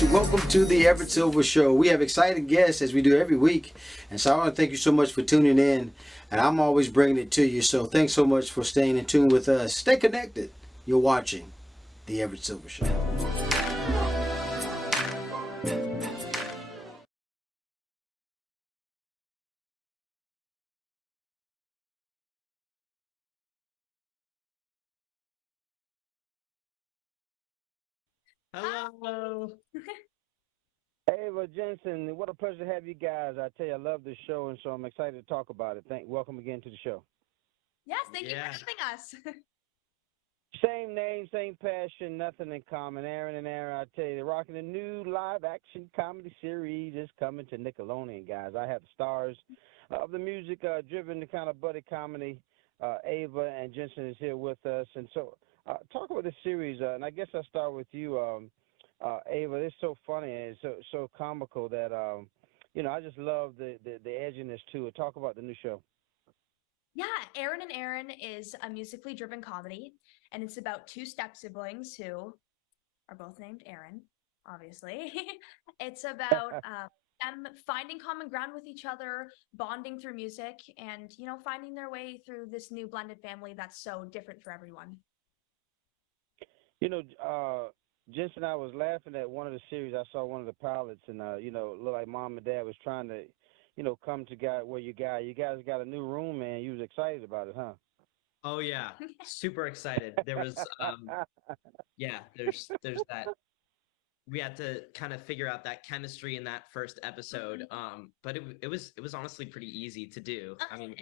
guys, welcome to the Everett Silver Show. We have exciting guests as we do every week, and so I want to thank you so much for tuning in, and I'm always bringing it to you, so thanks so much for staying in tune with us. Stay connected. You're watching the Everett Silver Show. Hello. Hey, well, Jensen, what a pleasure to have you guys. I tell you, I love this show, and so I'm excited to talk about it. Welcome again to the show. Yes, thank you for having us. Same name, same passion, nothing in common. Aaron and Aaron, I tell you, they're rocking a new live-action comedy series. It's coming to Nickelodeon, guys. I have the stars of the music-driven kind of buddy comedy. Ava and Jensen is here with us, and so talk about this series. And I guess I'll start with you. Ava, it's so funny and it's so comical that I just love the edginess to it. Talk about the new show. Yeah, Aaron and Aaron is a musically driven comedy, and it's about two step siblings who are both named Aaron, obviously. It's about them finding common ground with each other, bonding through music, and finding their way through this new blended family that's so different for everyone. Jensen, I was laughing at one of the series. I saw one of the pilots, and it looked like mom and dad was trying to, come to where you guys got a new room, man. You was excited about it, huh? Oh yeah, super excited. There was there's that. We had to kind of figure out that chemistry in that first episode. But it was honestly pretty easy to do. I mean,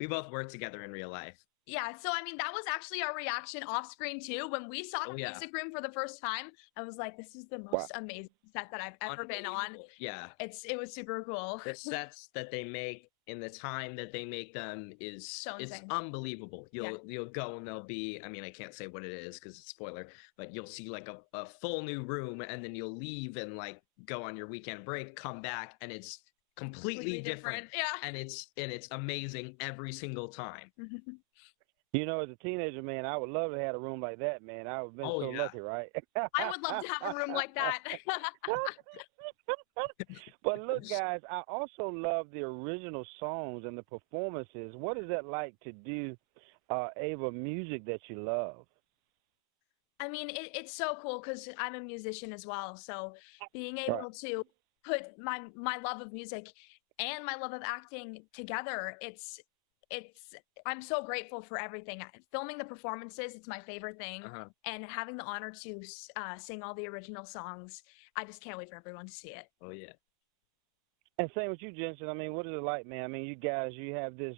we both work together in real life. Yeah, so I mean, that was actually our reaction off screen too. When we saw the music room for the first time, I was like, this is the most amazing set that I've ever been on. Yeah. It was super cool. The sets that they make in the time that they make them is it's unbelievable. You'll go and there'll be, I mean, I can't say what it is because it's spoiler, but you'll see like a full new room, and then you'll leave and like go on your weekend break, come back, and it's completely different. Yeah. And it's amazing every single time. As a teenager, man, I would love to have a room like that, man. I would have been lucky, right? I would love to have a room like that. But look, guys, I also love the original songs and the performances. What is that like to do, Ava, music that you love? I mean, it's so cool because I'm a musician as well. So being able to put my love of music and my love of acting together, I'm so grateful for everything. Filming the performances, it's my favorite thing. And having the honor to sing all the original songs, I just can't wait for everyone to see it. Oh, yeah. And same with you, Jensen. I mean, what is it like, man? I mean, you guys, you have this,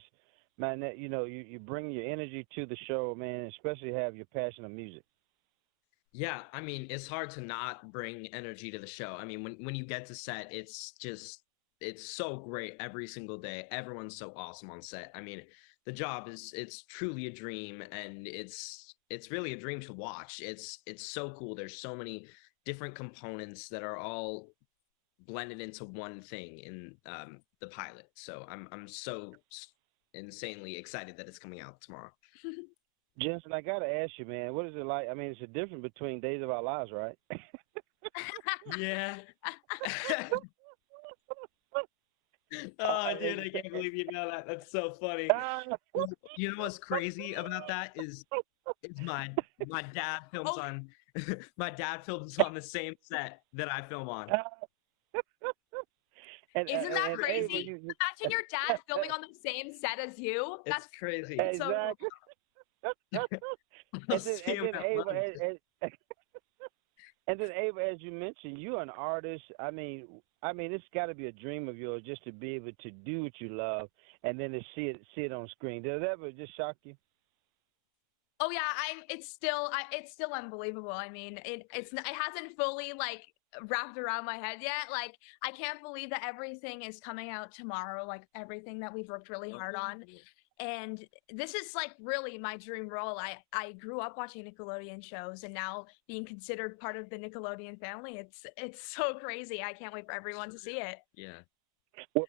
man, that, you bring your energy to the show, man, especially have your passion of music. Yeah, I mean, it's hard to not bring energy to the show. I mean, when you get to set, it's so great every single day. Everyone's so awesome on set. I mean, the job it's truly a dream, and it's really a dream to watch. It's so cool. There's so many different components that are all blended into one thing in the pilot. So I'm so insanely excited that it's coming out tomorrow. Jensen, I gotta ask you, man, what is it like? I mean, it's a difference between Days of Our Lives, right? Yeah. Oh, dude, I can't believe you know that. That's so funny. You know what's crazy about that is my dad films on my dad films on the same set that I film on. Isn't that crazy? Imagine your dad filming on the same set as you. That's crazy. Exactly. And then Ava, as you mentioned, you're an artist. I mean, it's got to be a dream of yours just to be able to do what you love, and then to see it on screen. Does that ever just shock you? Oh yeah, it's still unbelievable. I mean, it hasn't fully like wrapped around my head yet. Like, I can't believe that everything is coming out tomorrow. Like everything that we've worked really hard on. And this is like really my dream role. I grew up watching Nickelodeon shows, and now being considered part of the Nickelodeon family, it's so crazy. I can't wait for everyone to see it. Yeah.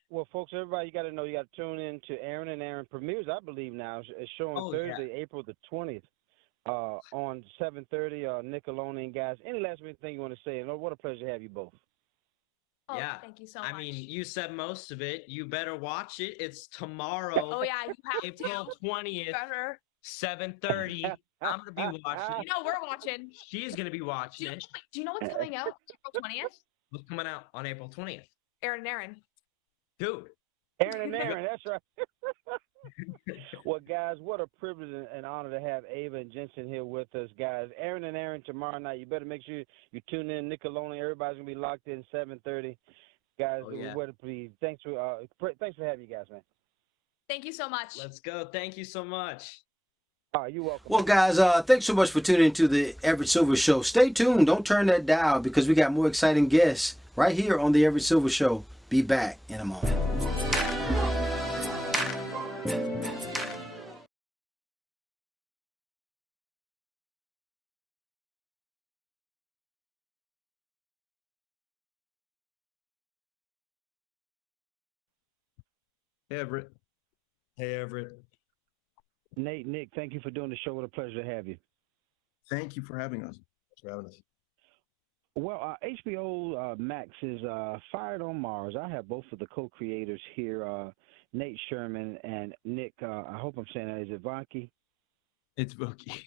Well, folks, everybody, you got to know, you got to tune in to Aaron and Aaron premieres, I believe now. It's showing Thursday, April the 20th. on 7:30 Nickelodeon, guys. Any last minute thing you want to say? And what a pleasure to have you both. Oh, Yeah. thank you so I much. mean, you said most of it. You better watch it. It's tomorrow, Oh yeah, you have April to. 20th, Better. 7:30. I'm gonna be watching it. No, we're watching. She's gonna be watching it. Do you know what's coming out April 20th? What's coming out on April 20th? Aaron and Aaron. Dude. Aaron and Aaron, that's right. Well, guys, what a privilege and honor to have Ava and Jensen here with us, guys. Aaron and Aaron tomorrow night. You better make sure you tune in. Nickelodeon. Everybody's gonna be locked in 7:30. Guys, Oh, yeah. please. Thanks for having you guys, man. Thank you so much. Let's go. Thank you so much. You're welcome. Well, guys, thanks so much for tuning into the Everett Silver Show. Stay tuned. Don't turn that dial because we got more exciting guests right here on the Everett Silver Show. Be back in a moment. Hey, Everett. Hey, Everett. Nate, Nick, thank you for doing the show. What a pleasure to have you. Thank you for having us. Thanks for having us. Well, HBO Max is Fired on Mars. I have both of the co-creators here, Nate Sherman and Nick. I hope I'm saying that. Is it Vokey? It's Vokey.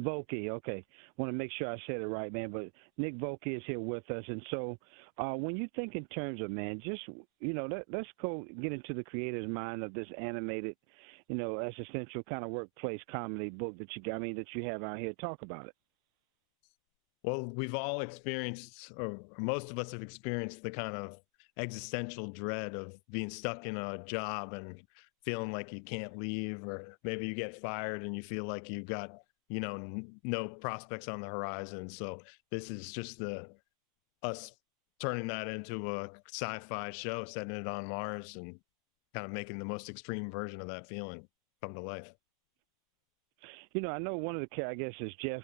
Vokey, okay. Want to make sure I said it right, man. But Nick Vokey is here with us, and so when you think in terms of, man, just let's go get into the creator's mind of this animated, existential kind of workplace comedy book that you have out here. Talk about it. Well, we've all experienced, or most of us have experienced the kind of existential dread of being stuck in a job and feeling like you can't leave, or maybe you get fired and you feel like you've got, no prospects on the horizon. So this is just us turning that into a sci-fi show, setting it on Mars and kind of making the most extreme version of that feeling come to life. I know one of the I guess is Jeff.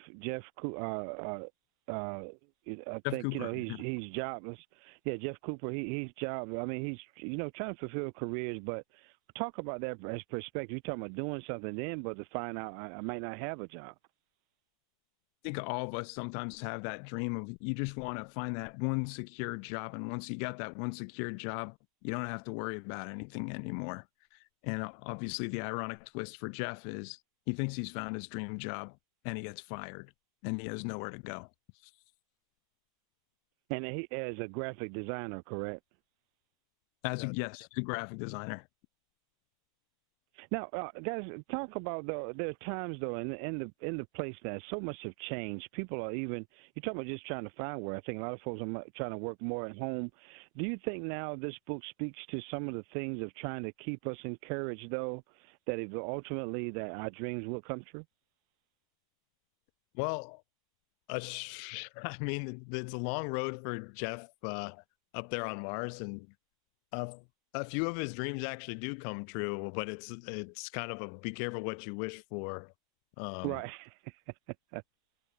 I think Cooper. he's jobless. Yeah, Jeff Cooper. He's jobless. I mean, he's trying to fulfill careers, but talk about that as perspective. You're talking about doing something then, but to find out I might not have a job. I think all of us sometimes have that dream of you just want to find that one secure job. And once you got that one secure job, you don't have to worry about anything anymore. And obviously the ironic twist for Jeff is he thinks he's found his dream job and he gets fired and he has nowhere to go. And he as a graphic designer, correct? Yes, he's a graphic designer. Now, guys, talk about there are times though in the place that so much have changed. People are you're talking about just trying to find work. I think a lot of folks are trying to work more at home. Do you think now this book speaks to some of the things of trying to keep us encouraged though, that ultimately that our dreams will come true? Well, I mean, it's a long road for Jeff up there on Mars, and a few of his dreams actually do come true, but it's kind of a be careful what you wish for. Right.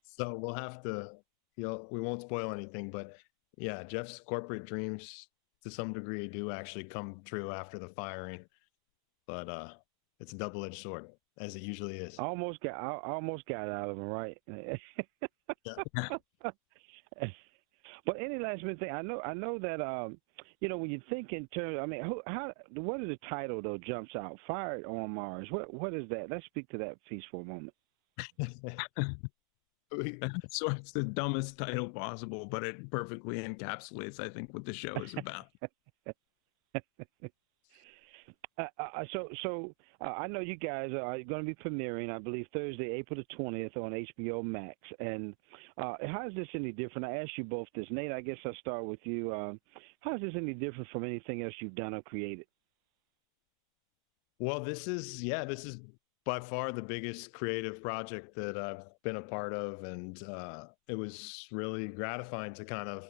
So we'll have to, we won't spoil anything, but yeah, Jeff's corporate dreams to some degree do actually come true after the firing, but it's a double-edged sword, as it usually is. I almost got it out of him, right? Yeah. But any last minute thing, I know that when you think in terms, I mean, what is the title though jumps out? Fired on Mars. What is that? Let's speak to that piece for a moment. So it's the dumbest title possible, but it perfectly encapsulates, I think, what the show is about. So I know you guys are going to be premiering, I believe, Thursday, April the 20th on HBO Max. And how is this any different? I asked you both this. Nate, I guess I'll start with you. How is this any different from anything else you've done or created? Well, this is by far the biggest creative project that I've been a part of. And it was really gratifying to kind of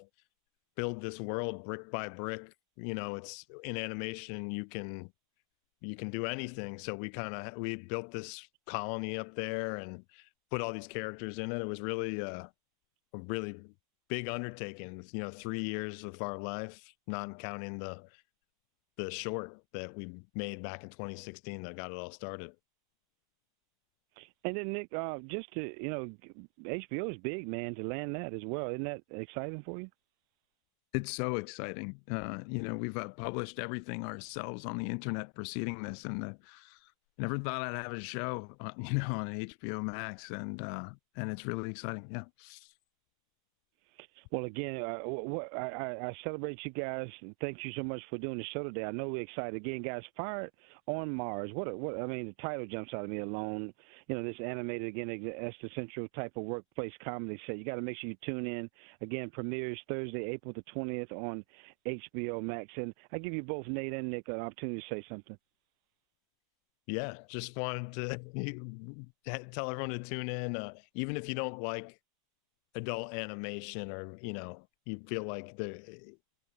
build this world brick by brick. It's in animation, you can do anything. So we built this colony up there and put all these characters in it. It was really a really big undertaking, 3 years of our life, not counting the short that we made back in 2016 that got it all started. And then Nick, just to HBO is big, man. To land that as well, isn't that exciting for you? It's so exciting. We've published everything ourselves on the internet preceding this, and never thought I'd have a show, on HBO Max, and it's really exciting. Yeah. Well, again, I celebrate you guys. Thank you so much for doing the show today. I know we're excited. Again, guys, Fired on Mars. The title jumps out of me alone. This animated, again, that's the central type of workplace comedy set. You got to make sure you tune in. Again, premieres Thursday, April the 20th on HBO Max. And I give you both, Nate and Nick, an opportunity to say something. Yeah, just wanted to tell everyone to tune in. Even if you don't like adult animation, or you feel like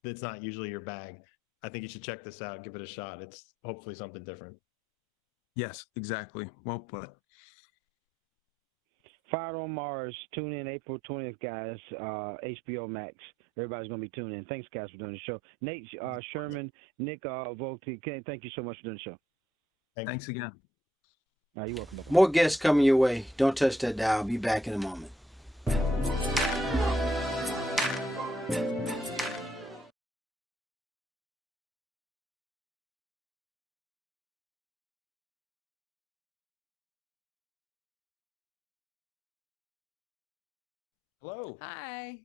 it's not usually your bag, I think you should check this out. Give it a shot. It's hopefully something different. Yes, exactly. Well put. Fired on Mars. Tune in April 20th, guys. HBO Max. Everybody's going to be tuning in. Thanks, guys, for doing the show. Nate, Sherman, Nick, Vokey, thank you so much for doing the show. Thanks again. You're welcome. More guests coming your way. Don't touch that dial. Be back in a moment. Hello. Hi.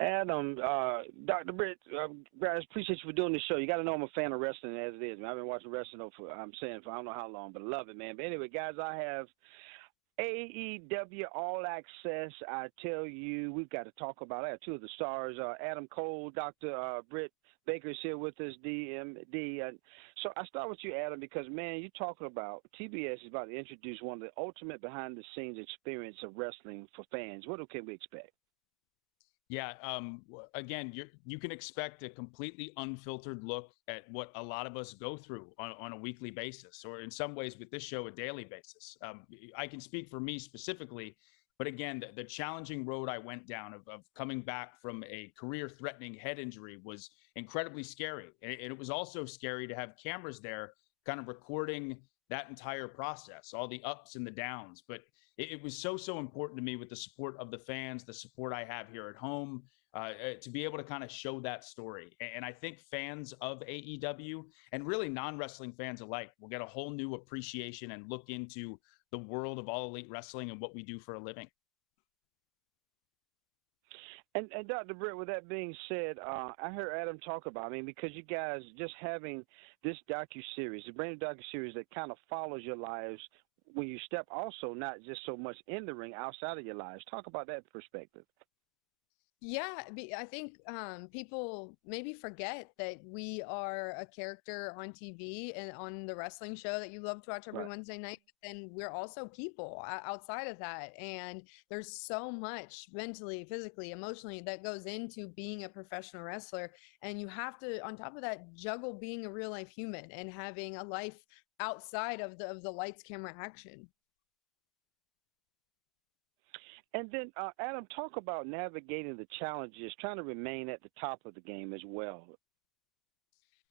Adam, Dr. Britt, guys, appreciate you for doing this show. You got to know I'm a fan of wrestling as it is, man. I've been watching wrestling for I don't know how long, but I love it, man. But anyway, guys, I have AEW All Access. I tell you, we've got to talk about it. I have two of the stars, Adam Cole, Dr. Britt Baker's here with us, DMD. So I start with you, Adam, because, man, you're talking about TBS is about to introduce one of the ultimate behind-the-scenes experience of wrestling for fans. What can we expect? Yeah. Again, you can expect a completely unfiltered look at what a lot of us go through on a weekly basis, or in some ways with this show, a daily basis. I can speak for me specifically, but again, the challenging road I went down of coming back from a career-threatening head injury was incredibly scary. And it was also scary to have cameras there kind of recording that entire process, all the ups and the downs. But it was so important to me, with the support of the fans, the support I have here at home, to be able to kind of show that story. And I think fans of AEW, and really non-wrestling fans alike, will get a whole new appreciation and look into the world of All Elite Wrestling and what we do for a living. And Dr. Britt, with that being said, I heard Adam talk about, because you guys just having this docuseries, the brand new docuseries that kind of follows your lives when you step, also not just so much in the ring, outside of your lives. Talk about that perspective. Yeah, I think people maybe forget that we are a character on TV and on the wrestling show that you love to watch every Wednesday night. But then we're also people outside of that. And there's so much mentally, physically, emotionally that goes into being a professional wrestler. And you have to, on top of that, juggle being a real life human and having a life outside of the lights, camera, action. And then, Adam, talk about navigating the challenges, trying to remain at the top of the game as well.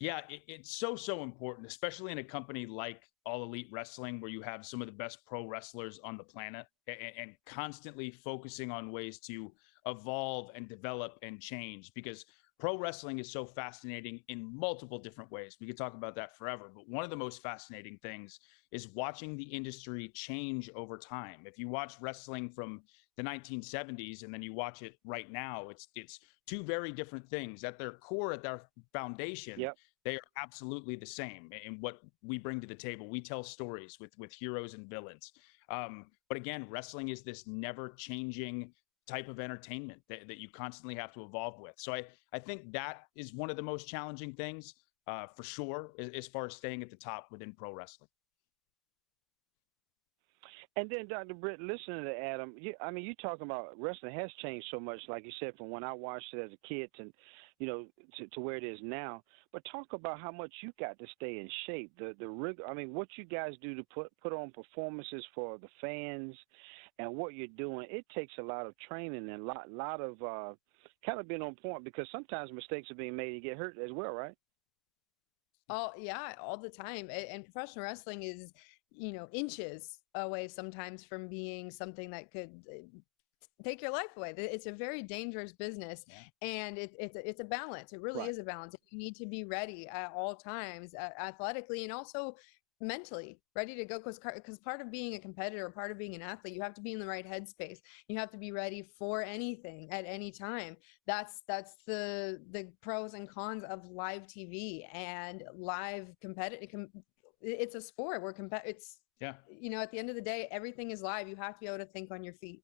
Yeah, it's so important, especially in a company like All Elite Wrestling, where you have some of the best pro wrestlers on the planet, and constantly focusing on ways to evolve and develop and change, because pro wrestling is so fascinating in multiple different ways. We could talk about that forever, but one of the most fascinating things is watching the industry change over time. If you watch wrestling from the 1970s and then you watch it right now, it's two very different things. At their core, at their foundation, they are absolutely the same in what we bring to the table. We tell stories with heroes and villains. But again, wrestling is this never changing type of entertainment that you constantly have to evolve with. So I think that is one of the most challenging things, for sure, as far as staying at the top within pro wrestling. And then, Dr. Britt, listening to Adam, you talking about wrestling has changed so much, like you said, from when I watched it as a kid to where it is now. But talk about how much you got to stay in shape. The rig. What you guys do to put on performances for the fans, and what you're doing. It takes a lot of training and a lot of kind of being on point, because sometimes mistakes are being made and you get hurt as well, right? Oh yeah, all the time. And professional wrestling is inches away sometimes from being something that could take your life away. It's a very dangerous business, and it's a balance. It really is a balance. You need to be ready at all times, athletically and also mentally ready to go, because part of being a competitor, part of being an athlete, you have to be in the right headspace. You have to be ready for anything at any time. That's the pros and cons of live TV and live competitive. It's a sport. It's Yeah. at the end of the day, everything is live. You have to be able to think on your feet.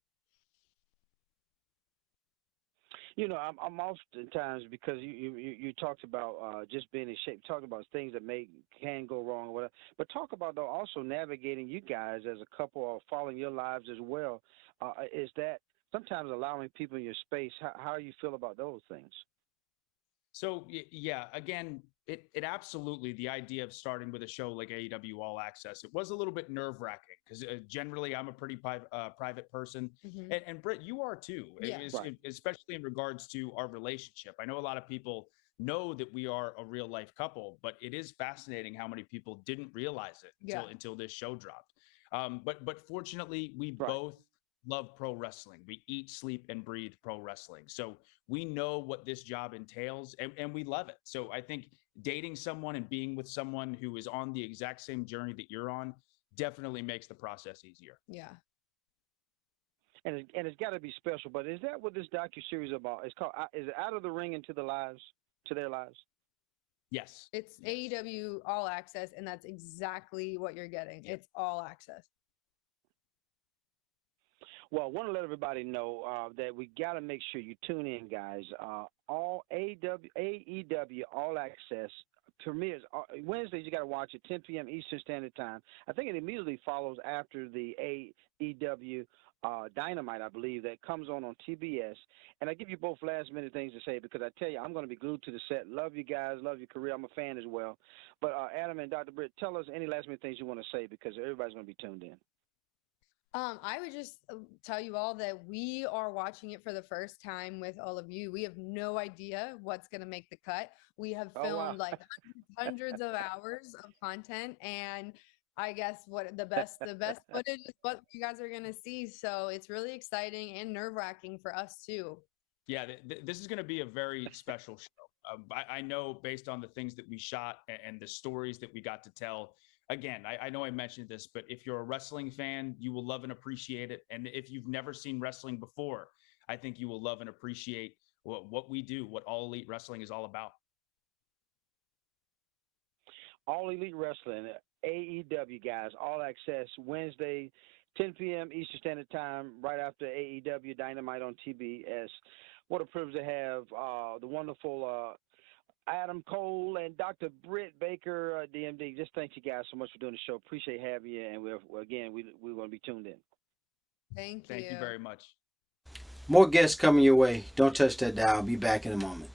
I'm oftentimes, because you talked about just being in shape, talked about things that can go wrong or whatever, but talk about though also navigating you guys as a couple or following your lives as well. Is that sometimes allowing people in your space? How you feel about those things? So yeah, again, it absolutely, the idea of starting with a show like AEW All Access, it was a little bit nerve wracking because generally I'm a pretty private person, Mhm. and Britt, you are too, Yeah. especially in regards to our relationship. I know a lot of people know that we are a real life couple, but it is fascinating how many people didn't realize it until this show dropped. But fortunately, we both love pro wrestling. We eat, sleep, and breathe pro wrestling. So we know what this job entails, and we love it. So I think dating someone and being with someone who is on the exact same journey that you're on definitely makes the process easier. Yeah. And it's got to be special. But is that what this docuseries about? It's called. Is it Out of the Ring into their lives? Yes. It's AEW All Access, and that's exactly what you're getting. Yeah. It's all access. Well, I want to let everybody know that we got to make sure you tune in, guys. All AEW All Access premieres Wednesdays. You got to watch it 10 p.m. Eastern Standard Time. I think it immediately follows after the AEW Dynamite, I believe, that comes on TBS. And I give you both last minute things to say, because I tell you, I'm going to be glued to the set. Love you guys. Love your career. I'm a fan as well. But Adam and Dr. Britt, tell us any last minute things you want to say, because everybody's going to be tuned in. I would just tell you all that we are watching it for the first time with all of you. We have no idea what's going to make the cut. We have filmed like hundreds of hours of content, and I guess what the best footage is what you guys are going to see. So it's really exciting and nerve-wracking for us too. Yeah, this is going to be a very special show. I know, based on the things that we shot and the stories that we got to tell. Again, I know I mentioned this, but if you're a wrestling fan, you will love and appreciate it. And if you've never seen wrestling before, I think you will love and appreciate what we do, what All Elite Wrestling is all about. All Elite Wrestling, AEW, guys, All Access, Wednesday, 10 p.m. Eastern Standard Time, right after AEW Dynamite on TBS. What a privilege to have the wonderful Adam Cole and Dr. Britt Baker, DMD. Just thank you guys so much for doing the show. Appreciate having you, and we're going to be tuned in. Thank you. Thank you very much. More guests coming your way. Don't touch that dial. I'll be back in a moment.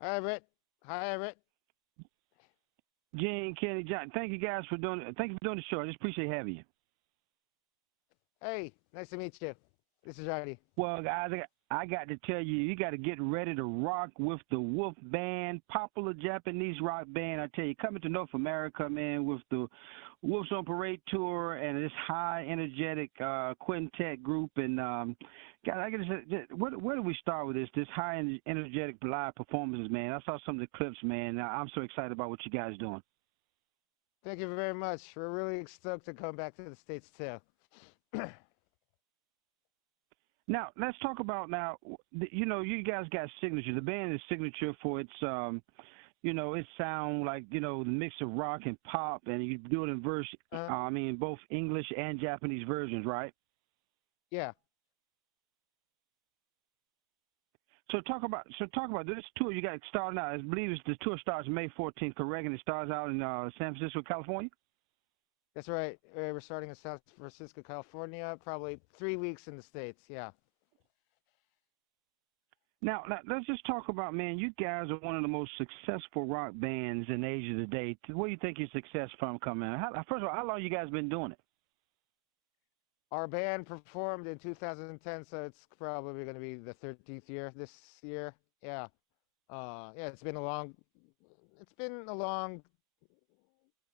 Hi, Everett. Hi, Everett. Gene, Kenny, John, thank you guys for doing the show. I just appreciate having you. Hey, nice to meet you. This is Artie. Well, guys, I got to tell you, you got to get ready to rock with the Wolf Band, popular Japanese rock band. I tell you, coming to North America, man, with the Wolves on Parade tour and this high energetic quintet group. And guys, I gotta say, where do we start with this high energetic live performances, man? I saw some of the clips, man. I'm so excited about what you guys doing. Thank you very much. We're really stoked to come back to the States, too. Now, let's talk about you guys got signature. The band is signature for its, it sound like, the mix of rock and pop, and you do it in both English and Japanese versions, right? Yeah. So talk about this tour you got starting out. I believe the tour starts May 14th, correct? And it starts out in San Francisco, California? That's right. We're starting in San Francisco, California, probably 3 weeks in the States. Yeah. Now, let's just talk about, man, you guys are one of the most successful rock bands in Asia today. Where do you think your success from coming? First of all, how long you guys been doing it? Our band performed in 2010, so it's probably going to be the 13th year this year. Yeah. Yeah, it's been a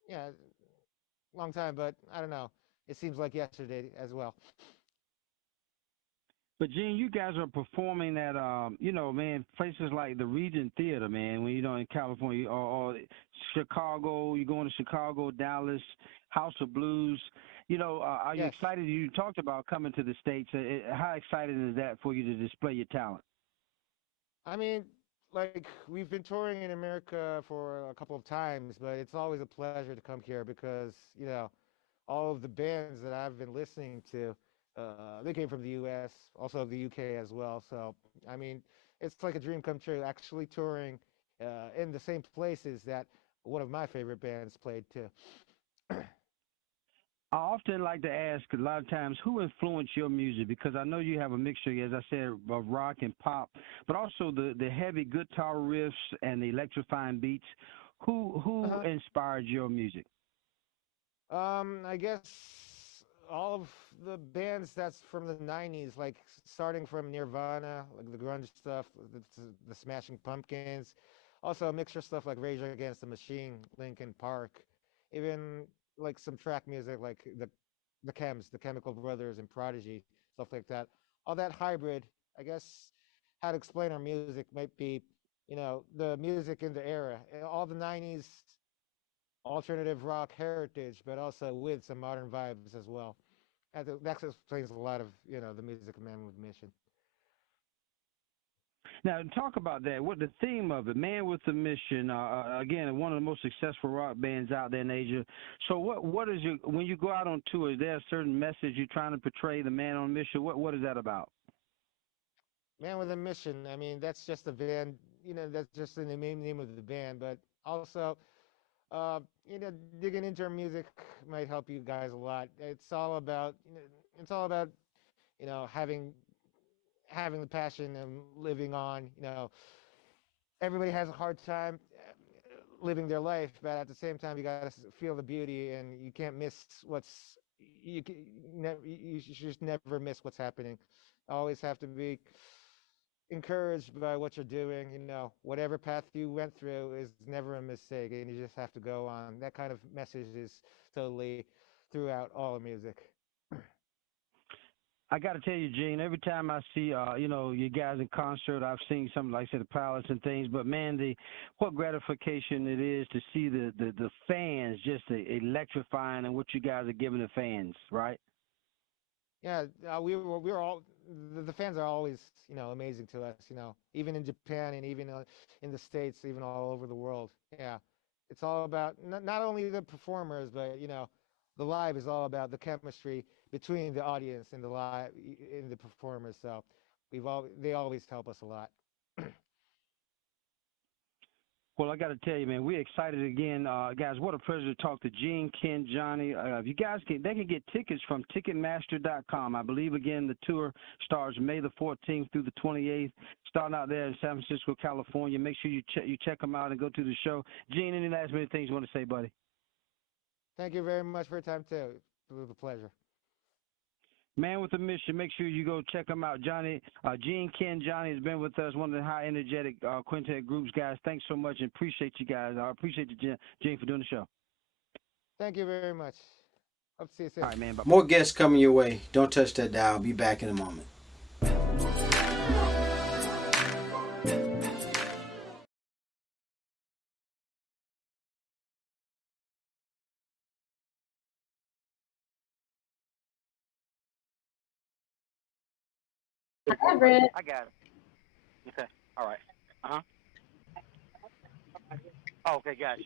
yeah, long time, but I don't know. It seems like yesterday as well. But Gene, you guys are performing at man, places like the Regent Theater, man. When in California or Chicago, you're going to Chicago, Dallas, House of Blues. Are you Yes. excited? You talked about coming to the States. How excited is that for you to display your talent? I mean, like we've been touring in America for a couple of times, but it's always a pleasure to come here because, all of the bands that I've been listening to, they came from the US, also the UK as well. So, I mean, it's like a dream come true actually touring in the same places that one of my favorite bands played too. I often like to ask a lot of times who influenced your music, because I know you have a mixture, as I said, of rock and pop, but also the heavy guitar riffs and the electrifying beats. Who inspired your music? I guess all of the bands that's from the 90s, like starting from Nirvana, like the grunge stuff, the Smashing Pumpkins, also a mixture of stuff like Rage Against the Machine, Linkin Park, even like some track music like the Chems, the Chemical Brothers and Prodigy, stuff like that. All that hybrid, I guess how to explain our music might be, the music in the era. All the 90s alternative rock heritage, but also with some modern vibes as well. That explains a lot of the music of Man with a Mission. Now, talk about that. What the theme of it? Man with a Mission. Again, one of the most successful rock bands out there in Asia. So, what is when you go out on tour? Is there a certain message you're trying to portray? The Man on a Mission. What is that about? Man with a Mission. I mean, that's just the band. That's just the main name of the band. But also, uh, digging into our music might help you guys a lot. It's all about having the passion and living on. Everybody has a hard time living their life, but at the same time, you gotta feel the beauty, and you can't miss you should just never miss what's happening. Always have to be encouraged by what you're doing. Whatever path you went through is never a mistake, and you just have to go on. That kind of message is totally throughout all the music. I got to tell you, Gene, every time I see, you guys in concert, I've seen something like I said, the pilots and things, but man, what gratification it is to see the fans just electrifying and what you guys are giving the fans, right? Yeah, we were all the fans are always amazing to us. Even in Japan and even in the States, even all over the world. Yeah, it's all about not only the performers, but the live is all about the chemistry between the audience and the performers. So they always help us a lot. Well, I got to tell you, man, we're excited again. Guys, what a pleasure to talk to Gene, Ken, Johnny. If you guys they can get tickets from Ticketmaster.com. I believe, again, the tour starts May the 14th through the 28th, starting out there in San Francisco, California. Make sure you check them out and go to the show. Gene, any last minute things you want to say, buddy? Thank you very much for your time, too. It was a pleasure. Man with a Mission. Make sure you go check them out. Johnny, Gene, Ken, Johnny has been with us, one of the high energetic quintet groups, guys. Thanks so much and appreciate you guys. I appreciate you, Gene, for doing the show. Thank you very much. Hope to see you soon. All right, man. Bye. More guests coming your way. Don't touch that dial. I'll be back in a moment. Everett. I got it. Okay. All right. Uh-huh. Oh, okay, gotcha.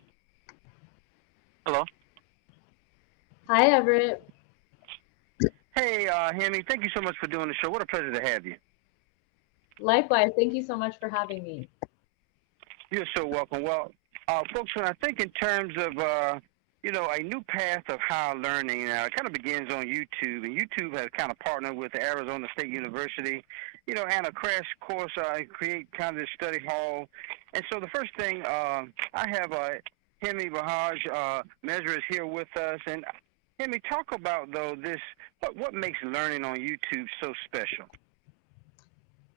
Hello. Hi, Everett. Hey, Hemi, thank you so much for doing the show. What a pleasure to have you. Likewise, thank you so much for having me. You're so welcome. Well, folks, when I think in terms of, a new path of higher learning, it kind of begins on YouTube. And YouTube has kind of partnered with Arizona State University and a crash course, create kind of this study hall. And so the first thing, I have Hema Bajaj Misra is here with us. And Hemi, talk about, though, what makes learning on YouTube so special?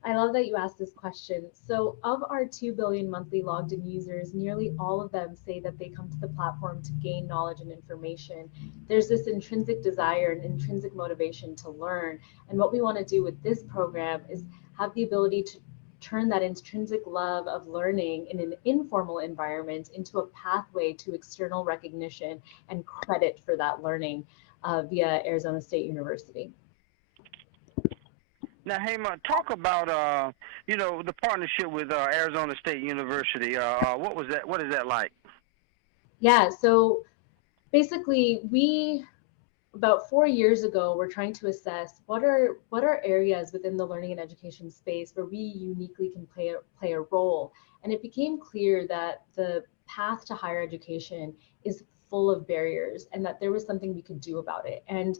I love that you asked this question. So, of our 2 billion monthly logged in users, nearly all of them say that they come to the platform to gain knowledge and information. There's this intrinsic desire and intrinsic motivation to learn. And what we want to do with this program is have the ability to turn that intrinsic love of learning in an informal environment into a pathway to external recognition and credit for that learning via Arizona State University. Now, Hema, talk about the partnership with Arizona State University. What was that? What is that like? Yeah, so basically, about 4 years ago, we're trying to assess what are areas within the learning and education space where we uniquely can play a role. And it became clear that the path to higher education is full of barriers and that there was something we could do about it. And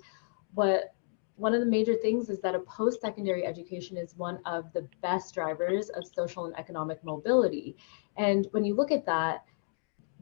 one of the major things is that a post-secondary education is one of the best drivers of social and economic mobility. And when you look at that,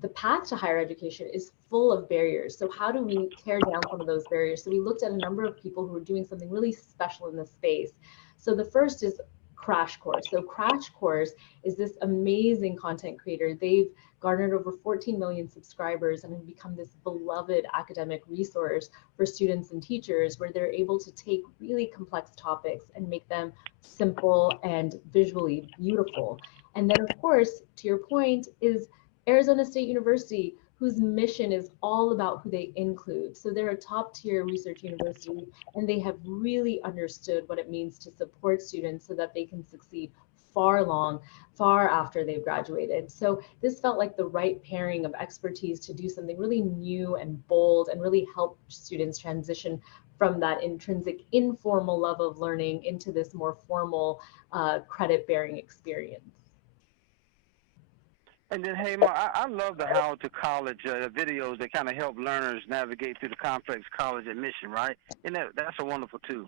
the path to higher education is full of barriers. So how do we tear down some of those barriers? So we looked at a number of people who were doing something really special in this space. So the first is Crash Course. So Crash Course is this amazing content creator. They've garnered over 14 million subscribers and have become this beloved academic resource for students and teachers where they're able to take really complex topics and make them simple and visually beautiful. And then, of course, to your point, is Arizona State University, whose mission is all about who they include. So they're a top tier research university, and they have really understood what it means to support students so that they can succeed far after they've graduated. So this felt like the right pairing of expertise to do something really new and bold and really help students transition from that intrinsic informal love of learning into this more formal credit-bearing experience. And then, hey, I love the How to College videos that kind of help learners navigate through the complex college admission, right? And that's a wonderful tool.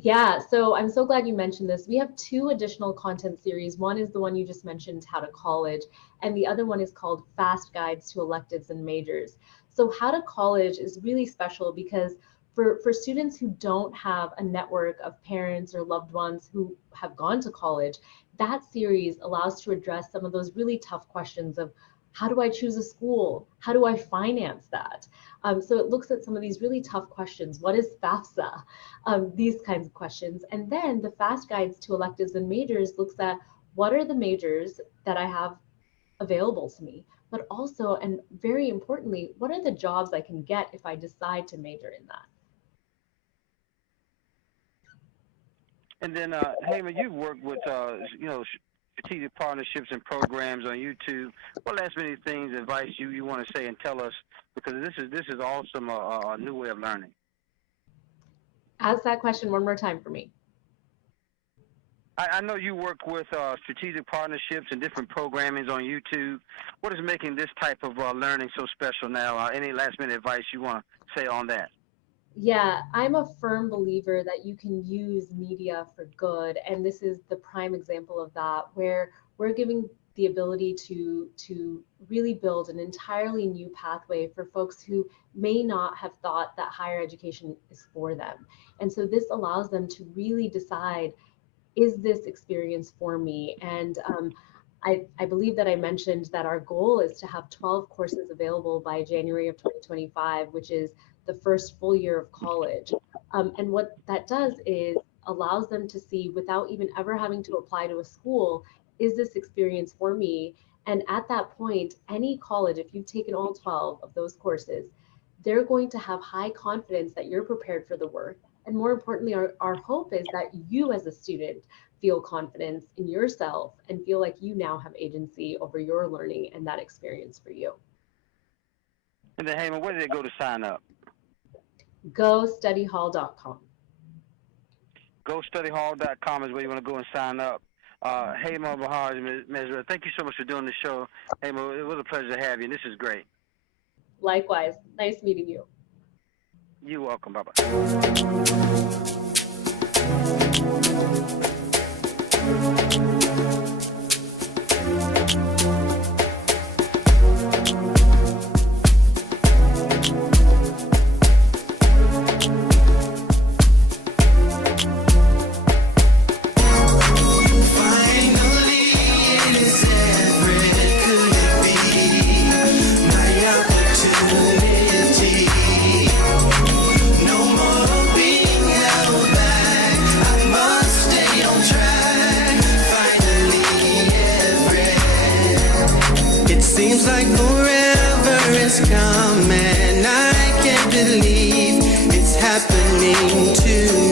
Yeah, so I'm so glad you mentioned this. We have 2 additional content series. One is the one you just mentioned, How to College, and the other one is called Fast Guides to Electives and Majors. So How to College is really special because for students who don't have a network of parents or loved ones who have gone to college, that series allows to address some of those really tough questions of how do I choose a school? How do I finance that? So it looks at some of these really tough questions. What is FAFSA? These kinds of questions. And then the Fast Guides to Electives and Majors looks at what are the majors that I have available to me, but also, and very importantly, what are the jobs I can get if I decide to major in that? And then, Heyman, you've worked with, strategic partnerships and programs on YouTube. What last minute things, advice you want to say and tell us? Because this is awesome, a new way of learning. Ask that question one more time for me. I know you work with strategic partnerships and different programmings on YouTube. What is making this type of learning so special now? Any last minute advice you want to say on that? Yeah, I'm a firm believer that you can use media for good. And this is the prime example of that, where we're giving the ability to really build an entirely new pathway for folks who may not have thought that higher education is for them. And so this allows them to really decide, is this experience for me? And I believe that I mentioned that our goal is to have 12 courses available by January of 2025, which is the first full year of college. And what that does is allows them to see, without even ever having to apply to a school, is this experience for me? And at that point, any college, if you've taken all 12 of those courses, they're going to have high confidence that you're prepared for the work. And more importantly, our hope is that you as a student feel confidence in yourself and feel like you now have agency over your learning and that experience for you. And then, Heyman, where do they go to sign up? GoStudyHall.com. GoStudyHall.com is where you want to go and sign up. Hema Bajaj Misra, thank you so much for doing the show. Hema, it was a pleasure to have you, and this is great. Likewise. Nice meeting you. You're welcome. Bye-bye. Seems like forever is coming. I can't believe it's happening to me.